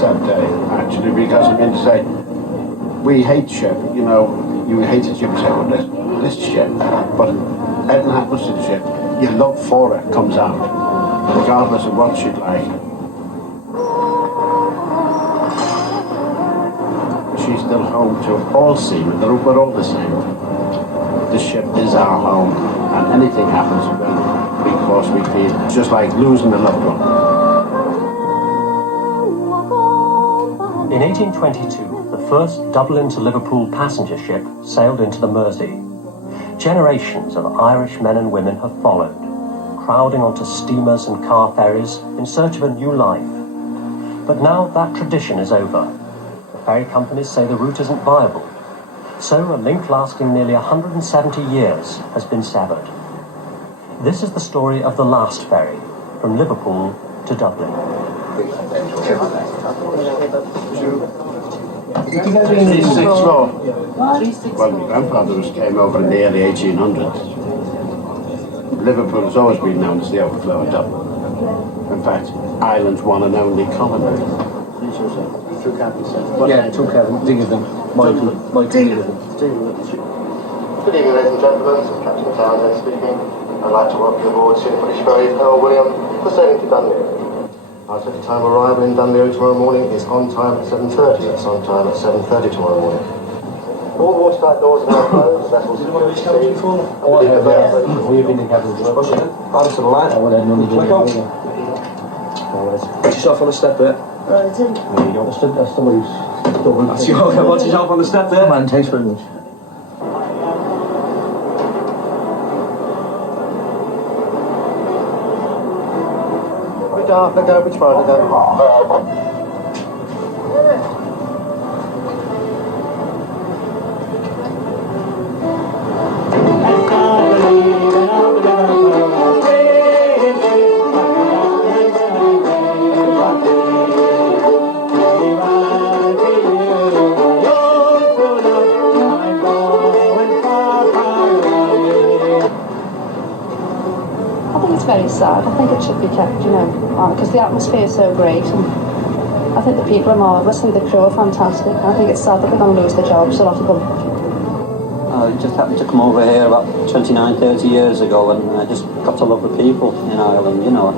that day, actually, because I mean to say, we hate ship, you know, you hate it, you say, well, this ship, but anything happens to the ship, your love for it comes out, regardless of what she'd like. She's still home to all seamen, we're all the same. The ship is our home, and anything happens because we feel just like losing a loved one. In 1822, the first Dublin to Liverpool passenger ship sailed into the Mersey. Generations of Irish men and women have followed, crowding onto steamers and car ferries in search of a new life. But now that tradition is over. The ferry companies say the route isn't viable. So a link lasting nearly 170 years has been severed. This is the story of the last ferry, from Liverpool to Dublin. Sixth floor. Well, my grandfather came over in the early 1800s. Liverpool has always been known as the overflow of Dublin. In fact, Ireland's one and only colony. Yeah, two Kevin, dig of them. Michael dig of them. Good evening, ladies and gentlemen. This is Captain Townsend speaking. I'd like to welcome you aboard City British Ferry Earl William for sailing to Dunleary. Our set time arrival in Dunleary tomorrow morning is on time at 7:30. That's on time at 7:30 tomorrow morning. All the watertight doors are now closed. The vessel's security seat. Oh, I have, yeah. We've been in cabin. Push it. Bottom to the line. I would have none of them. Put yourself on the step there. Right, it's in. There you go. That's the way you double. That's your, watch yourself on the step there. Man, thanks very much. Which half they go, which part they go? Very sad. I think it should be kept, you know, because the atmosphere is so great, and I think the people are marvellous, and the crew are fantastic. I think it's sad that they're going to lose their jobs, a lot of them. I just happened to come over here about 29, 30 years ago, and I just got to love the people in Ireland, you know.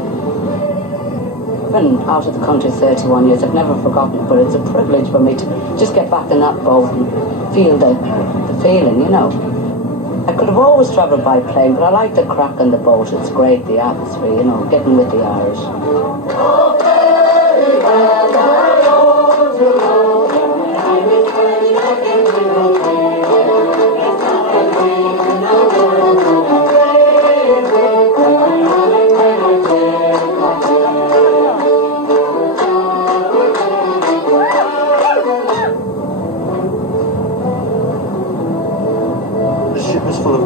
I've been out of the country 31 years. I've never forgotten it, but it's a privilege for me to just get back in that boat and feel the feeling, you know. I could have always travelled by plane, but I like the crack on the boat. It's great, the atmosphere, you know, getting with the Irish.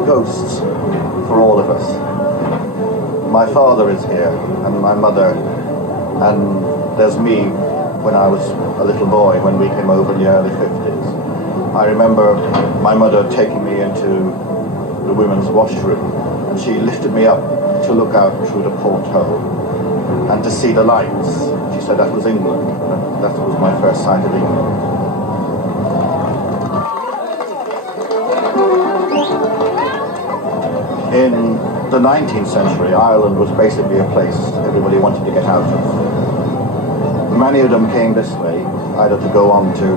Ghosts for all of us. My father is here, and my mother, and there's me when I was a little boy, when we came over in the early 50s. I remember my mother taking me into the women's washroom, and she lifted me up to look out through the porthole and to see the lights. She said that was England. That was my first sight of England. In the 19th century, Ireland was basically a place everybody wanted to get out of. Many of them came this way, either to go on to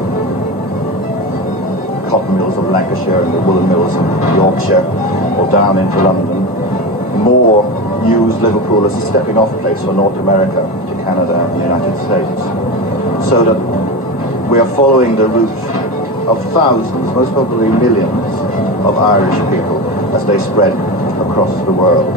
cotton mills of Lancashire and the woolen mills of Yorkshire, or down into London. More used Liverpool as a stepping off place for North America, to Canada and the United States. So that we are following the route of thousands, most probably millions, of Irish people as they spread across the world.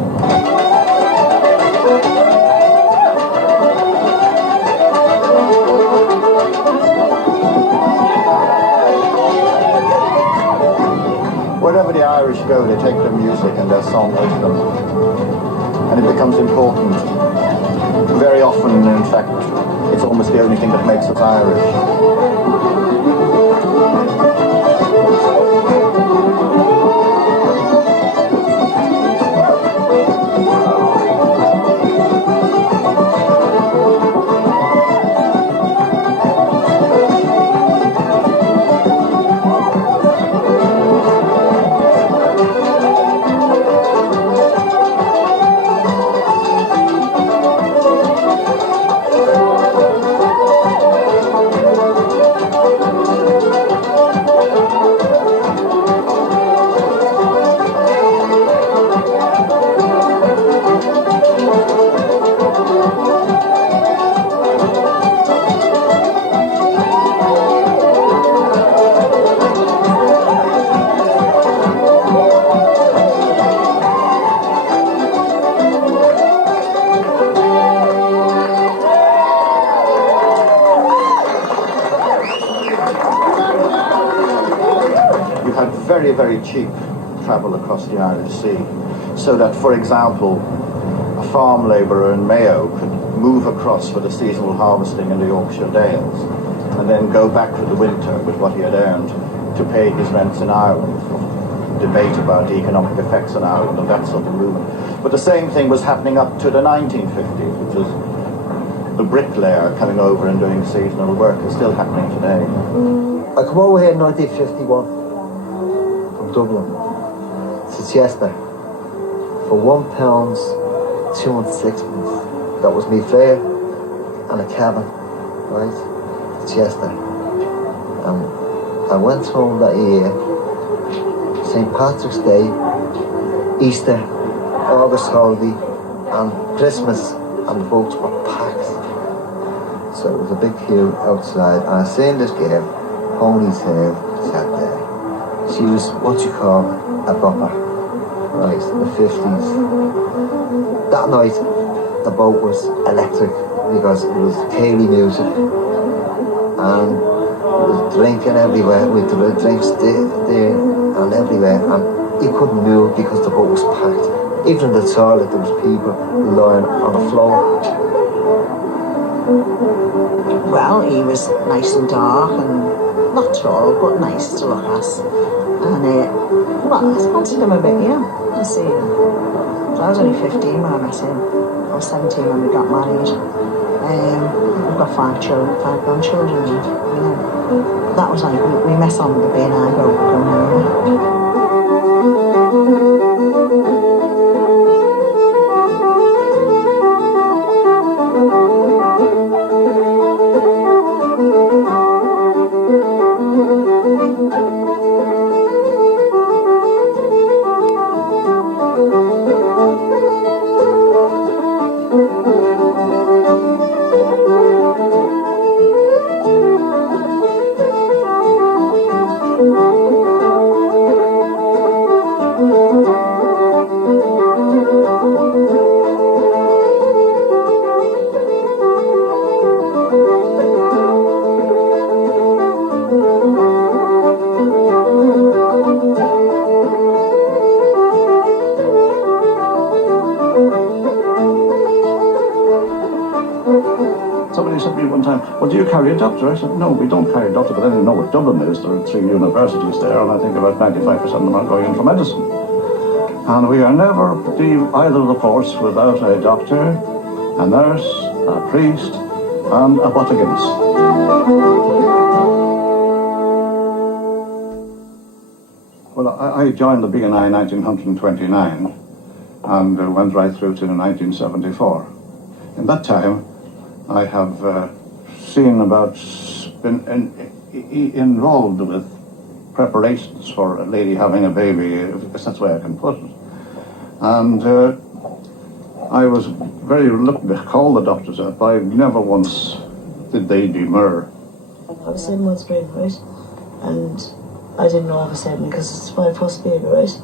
Wherever the Irish go, they take their music and their song with them, and it becomes important. Very often, in fact, it's almost the only thing that makes us Irish. very, very cheap travel across the Irish Sea. So that, for example, a farm labourer in Mayo could move across for the seasonal harvesting in the Yorkshire Dales and then go back for the winter with what he had earned to pay his rents in Ireland. Debate about the economic effects in Ireland of that sort of movement. But the same thing was happening up to the 1950s, which was the bricklayer coming over and doing seasonal work is still happening today. I come over here in 1951 from Dublin to Chester for £1, 2 and 6 pence. That was me fare and a cabin, right, to Chester. And I went home that year, St. Patrick's Day, Easter, August holiday, and Christmas, and the boats were packed. So it was a big queue outside, and I seen this girl, ponytail, sat there. She was what you call a bopper, right, in the 50s. That night, the boat was electric because it was Cayley music, and there was drinking everywhere. We had drinks there and everywhere, and you couldn't move because the boat was packed. Even in the toilet, there was people lying on the floor. Well, he was nice and dark and not tall, but nice to look at. And well, I fancied him a bit, yeah. I see. So I was only 15 when I met him. I was 17 when we got married. We've got 5 grandchildren. You know, that was like we met on the B&I boat going over. Somebody said to me one time, well, do you carry a doctor? I said, no, we don't carry a doctor, but then you know what Dublin is. There are 3 universities there, and I think about 95% of them are going in for medicine. And we are never leave either of the ports without a doctor, a nurse, a priest, and a botanist. Well, I joined the B&I in 1929 and went right through to 1974. In that time, I have been involved with preparations for a lady having a baby, if that's the way I can put it. And I was very reluctant to call the doctors up. I never once did they demur. I was 7 months pregnant, right? And I didn't know I was 7 because it's my first baby, right?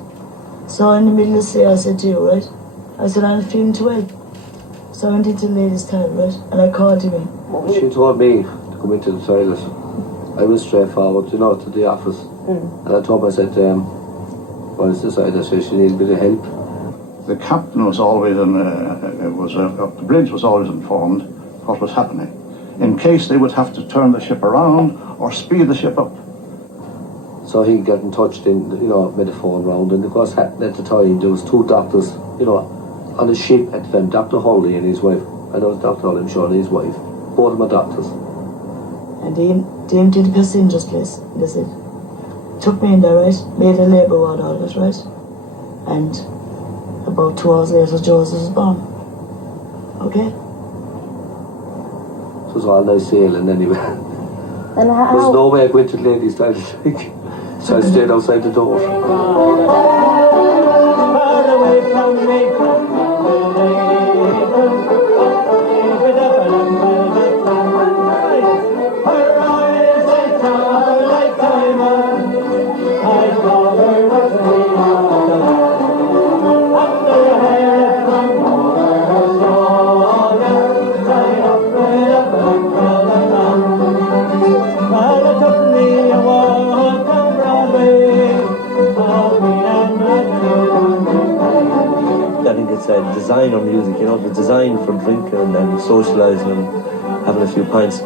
So in the middle of the day I said to you, right? I said, I'm feeling too well. So I went into the ladies' toilet, right? And I called him in. She told me to come into the toilet. I went straight forward, to the office. And I told her, I said, what is this? I said, she needs a bit of help. The captain was always the bridge was always informed what was happening, in case they would have to turn the ship around or speed the ship up. So he got in touch, made a phone round, and of course at the time there was 2 doctors, on the ship at the time, Dr. Hawley and his wife. I know it's Dr. Hawley, I'm sure, and his wife. Both of my doctors. And they emptied the passengers place. That's it. Took me in there, right? Made a labour ward out of it, right? And about 2 hours later, Joseph was born. Okay? So it was all nice sailing anyway. And how? There's no way I went to the ladies' toilet. So I stayed outside the door. designer music, you know, it was designed for drinking and socialising and having a few pints.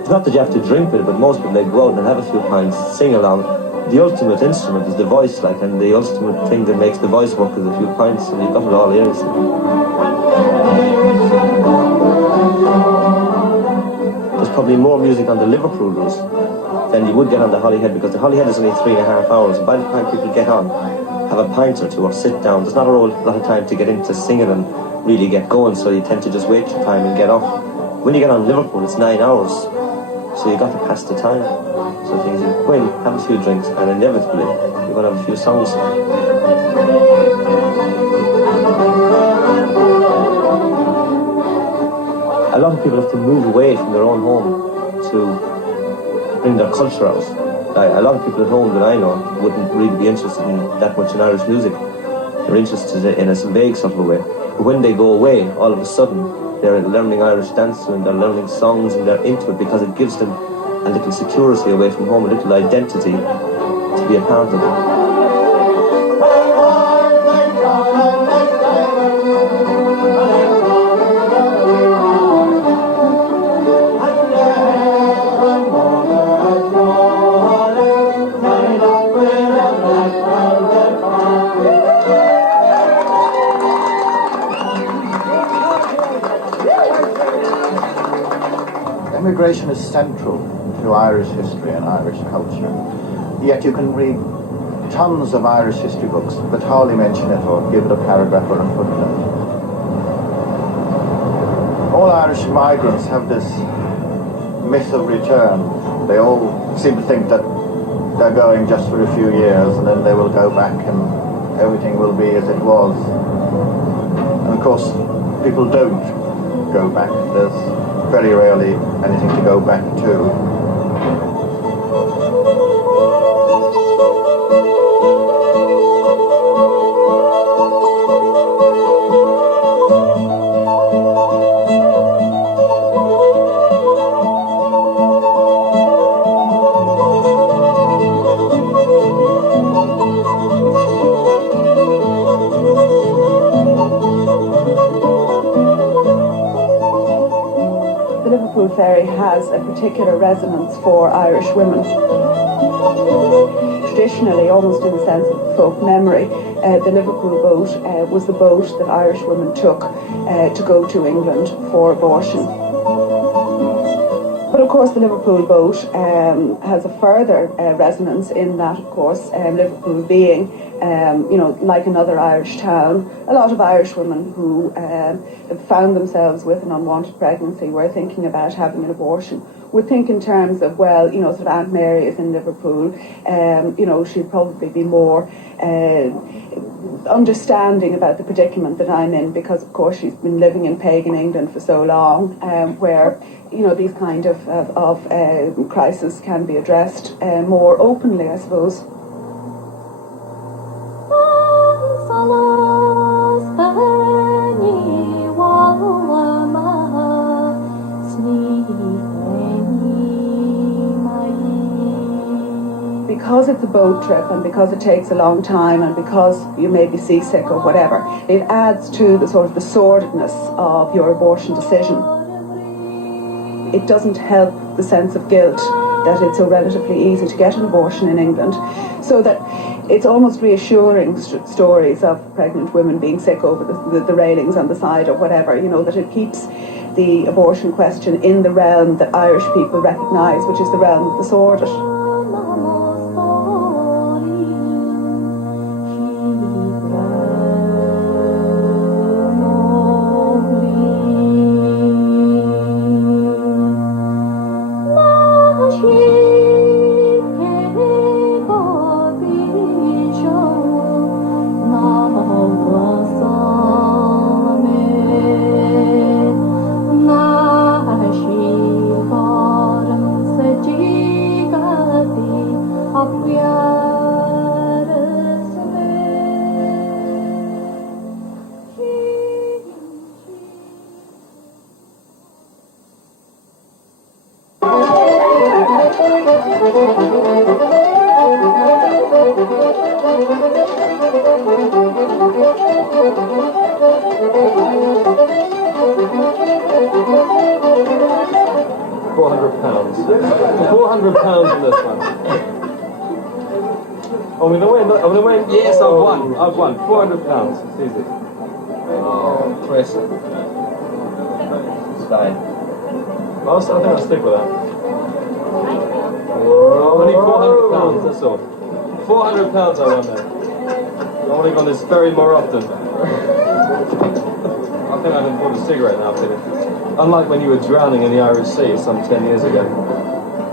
It's not that you have to drink with it, but most people, they go out and have a few pints, sing along. The ultimate instrument is the voice, like, and the ultimate thing that makes the voice work is a few pints, and you've got it all here, you see. There's probably more music on the Liverpool route than you would get on the Holyhead, because the Holyhead is only 3.5 hours. By the time people get on, have a pint or two or sit down, there's not a whole lot of time to get into singing and really get going, so you tend to just wait your time and get off. When you get on Liverpool, it's 9 hours, so you got to pass the time. So things you go in, have a few drinks, and inevitably you're going to have a few songs. A lot of people have to move away from their own home to bring their culture out. A lot of people at home that I know wouldn't really be interested in that much in Irish music. They're interested in a vague sort of a way. But when they go away, all of a sudden, they're learning Irish dance and they're learning songs and they're into it because it gives them a little security away from home, a little identity to be a part of it. Immigration is central to Irish history and Irish culture. Yet you can read tons of Irish history books but hardly mention it or give it a paragraph or a footnote. All Irish migrants have this myth of return. They all seem to think that they're going just for a few years and then they will go back and everything will be as it was. And of course, people don't go back. There's very rarely anything to go back to. Ferry has a particular resonance for Irish women. Traditionally, almost in the sense of folk memory, the Liverpool boat was the boat that Irish women took to go to England for abortion. But of course the Liverpool boat has a further resonance in that, of course, Liverpool being like another Irish town, a lot of Irish women who found themselves with an unwanted pregnancy were thinking about having an abortion. Would think in terms of, well, sort of Aunt Mary is in Liverpool, she'd probably be more understanding about the predicament that I'm in, because of course she's been living in pagan England for so long, where these kind of crises can be addressed more openly, I suppose. Because it's a boat trip and because it takes a long time and because you may be seasick or whatever, it adds to the sort of the sordidness of your abortion decision. It doesn't help the sense of guilt that it's so relatively easy to get an abortion in England, so that it's almost reassuring stories of pregnant women being sick over the railings on the side or whatever, that it keeps the abortion question in the realm that Irish people recognise, which is the realm of the sordid. pounds. £400 on this one. Oh, I'm gonna win. Yes, I've won. I've won. £400. It's easy. Oh, Chris. Stay. I think I'll stick with that. Only £400, that's all. £400 I won there. I want to go on this ferry more often. I think I can afford a cigarette now, Peter. Unlike when you were drowning in the Irish Sea some 10 years ago.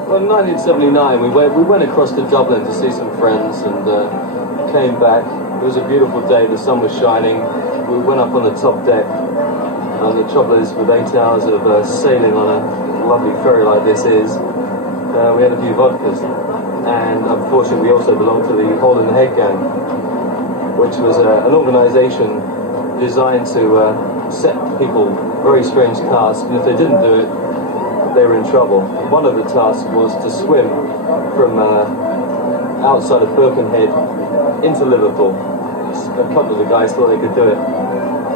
Well, in 1979, we went across to Dublin to see some friends and came back. It was a beautiful day, the sun was shining. We went up on the top deck. And the trouble is, with 8 hours of sailing on a lovely ferry like this is, we had a few vodkas. And unfortunately, we also belonged to the Hole in the Head gang, which was an organisation designed to set people very strange tasks, and if they didn't do it, they were in trouble. One of the tasks was to swim from outside of Birkenhead into Liverpool. A couple of the guys thought they could do it.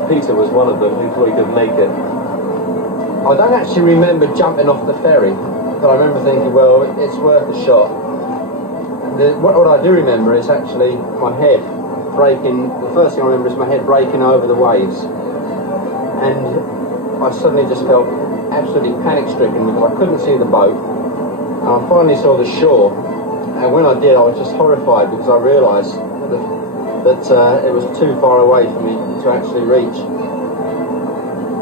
Peter was one of them who thought he could make it. I don't actually remember jumping off the ferry, but I remember thinking, well, it's worth a shot. What I do remember is actually my head breaking. The first thing I remember is my head breaking over the waves, and I suddenly just felt absolutely panic-stricken because I couldn't see the boat, and I finally saw the shore, and when I did I was just horrified because I realised that it was too far away for me to actually reach,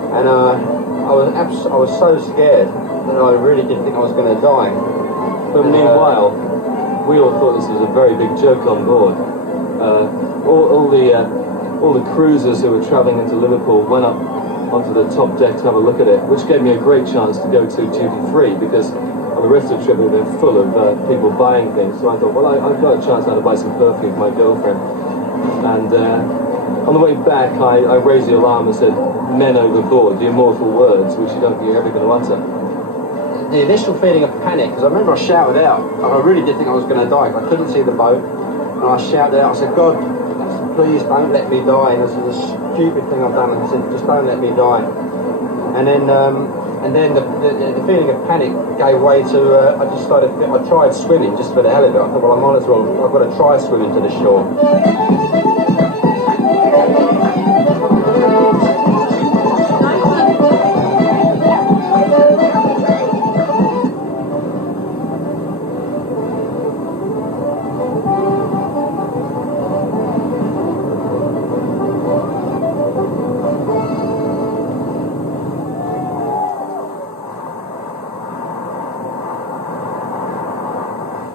and I was so scared that I really did think I was going to die. But meanwhile, we all thought this was a very big joke on board. All the cruisers who were travelling into Liverpool went up onto the top deck to have a look at it, which gave me a great chance to go to duty free because on the rest of the trip we've been full of people buying things. So I thought, well, I've got a chance now to buy some perfume for my girlfriend. And on the way back, I raised the alarm and said, "Men overboard," the immortal words which you're ever going to utter. The initial feeling of panic, because I remember I shouted out, and I really did think I was going to die. I couldn't see the boat, and I shouted out, I said, "God, please don't let me die." And this is a stupid thing I've done. And I said, "Just don't let me die." And then the feeling of panic gave way to I tried swimming just for the hell of it. I thought, well, I might as well. I've got to try swimming to the shore.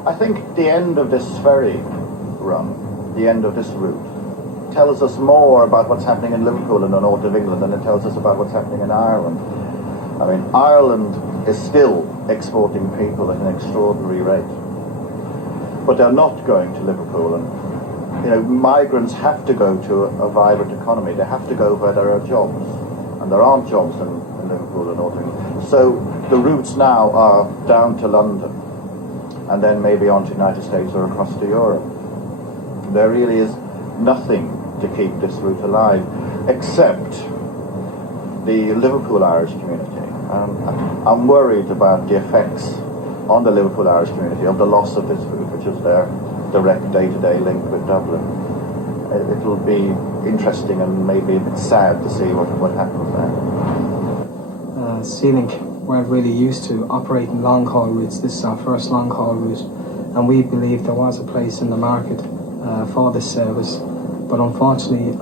I think the end of this ferry run, the end of this route, tells us more about what's happening in Liverpool and the north of England than it tells us about what's happening in Ireland. I mean, Ireland is still exporting people at an extraordinary rate, but they're not going to Liverpool. And migrants have to go to a vibrant economy. They have to go where there are jobs, and there aren't jobs in Liverpool and north of England. So the routes now are down to London, and then maybe on to the United States or across to Europe. There really is nothing to keep this route alive, except the Liverpool Irish community. I'm worried about the effects on the Liverpool Irish community of the loss of this route, which is their direct day-to-day link with Dublin. It will be interesting and maybe a bit sad to see what happens there. Sealink weren't really used to operating long-haul routes. This is our first long-haul route, and we believed there was a place in the market for this service. But unfortunately,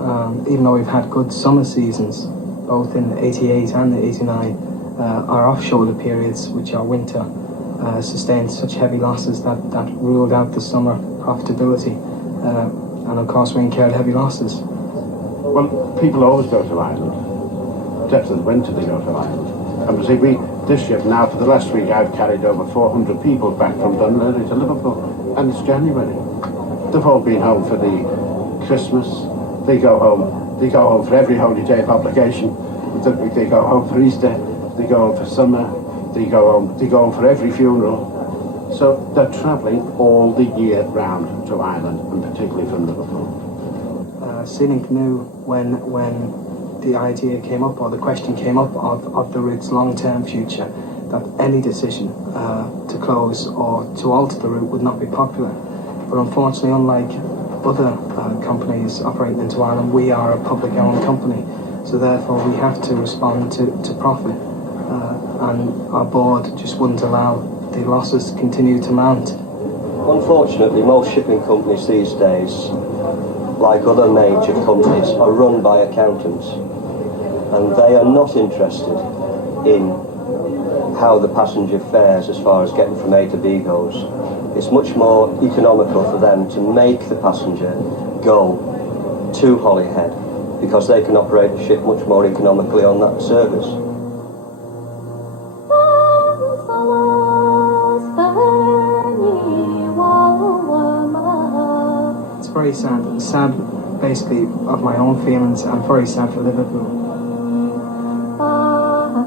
even though we've had good summer seasons, both in 88 and 89, our off-shoulder periods, which are winter, sustained such heavy losses that ruled out the summer profitability. And of course we incurred heavy losses. Well, people always go to Ireland. Depths of winter they go to Ireland. And see, this ship now, for the last week, I've carried over 400 people back from Dublin to Liverpool, and it's January. They've all been home for the Christmas. They go home for every holy day of obligation. They go home for Easter. They go home for summer. They go home for every funeral. So they're travelling all the year round to Ireland, and particularly from Liverpool. Sealink knew when the idea came up, or the question came up, of the route's long-term future, that any decision to close or to alter the route would not be popular. But unfortunately, unlike other companies operating into Ireland, we are a public-owned company, so therefore we have to respond to profit. And our board just wouldn't allow the losses to continue to mount. Unfortunately, most shipping companies these days, like other major companies, are run by accountants, and they are not interested in how the passenger fares as far as getting from A to B goes. It's much more economical for them to make the passenger go to Holyhead, because they can operate the ship much more economically on that service. It's very sad. Sad, basically, of my own feelings. I'm very sad for Liverpool.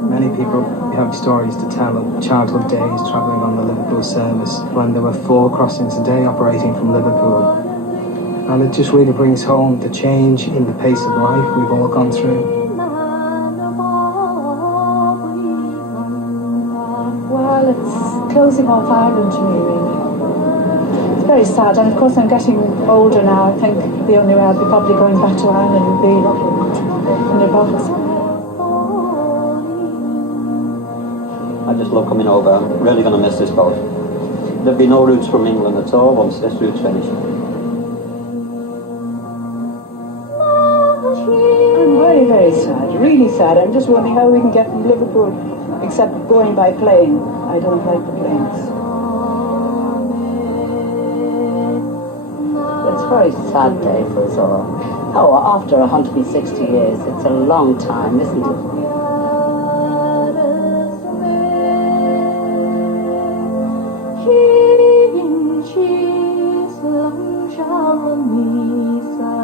Many people have stories to tell of childhood days travelling on the Liverpool service when there were 4 crossings a day operating from Liverpool. And it just really brings home the change in the pace of life we've all gone through. Well, it's closing off Ireland to me, really. It's very sad, and of course I'm getting older now. I think the only way I'll be probably going back to Ireland would be in the box. I just love coming over. I'm really going to miss this boat. There'll be no routes from England at all once this route's finished. I'm very, very sad, really sad. I'm just wondering how we can get from Liverpool, except going by plane. I don't like the planes. It's a very sad day for us all. Oh, after 160 years, it's a long time, isn't it? Misa,